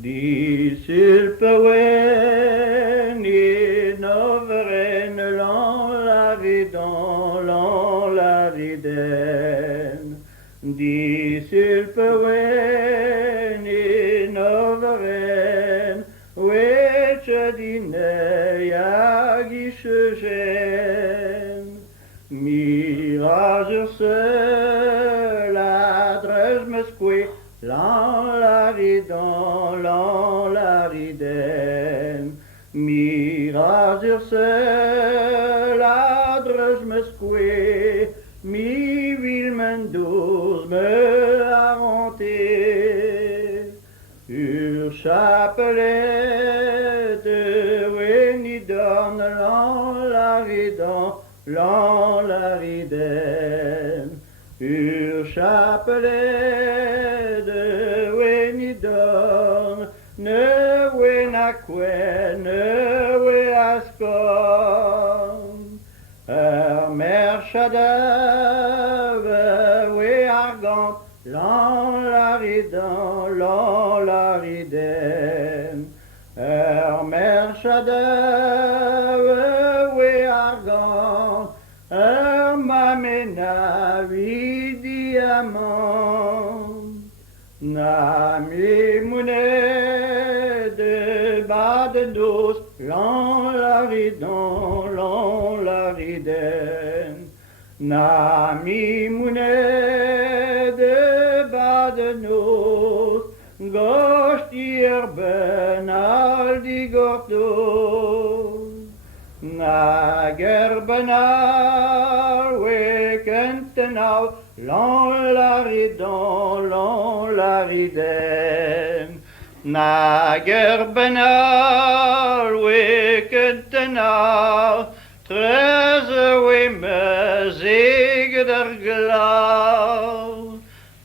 Disylpewen in overen lan la riden. Disylpewen in overen wece dine jagisgen. Mirage se la drej mesque lan la riden. Mirage se la drej mesque mi vilmen douze me arronter. Ur chapelet wenidon lan la riden. Ur chapelet wenidon ne wenakwe ne we askon. Merchadav we argant lan la riden. Merchadav we argant mamena vi diamant. Na mi mounet de badenos lan la riden. Na mi mounet de badenos gost ierben al di gordo. Na gerbenal we kentenal lan la riden. Na gerbenal we kentenal treze we mezig der glau.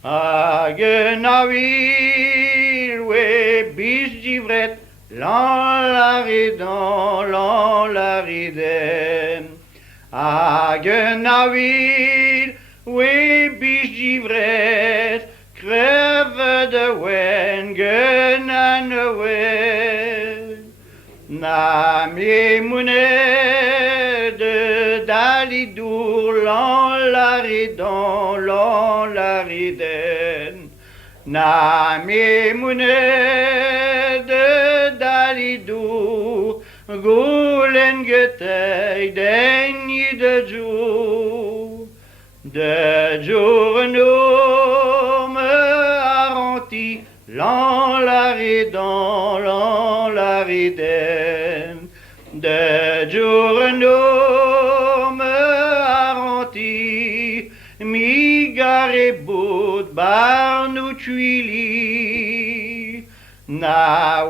Agenavil we bis givret lan la riden. Agenavil we bis givret crève de wengen an we. Na mi mounet de dalidour lan la riden. Na mi mounet de dalidour goulen getei denni de jour no me arronti lan la riden. De jour no me arronti mi gare bout bar nou tuili. Na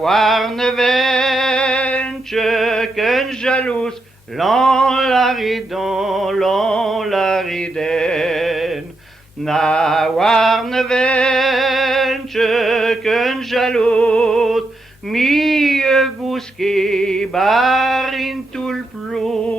war ne vence ken jalous lan la riden. Na war ne vence ken jalous mi gouske bar in tout le plou.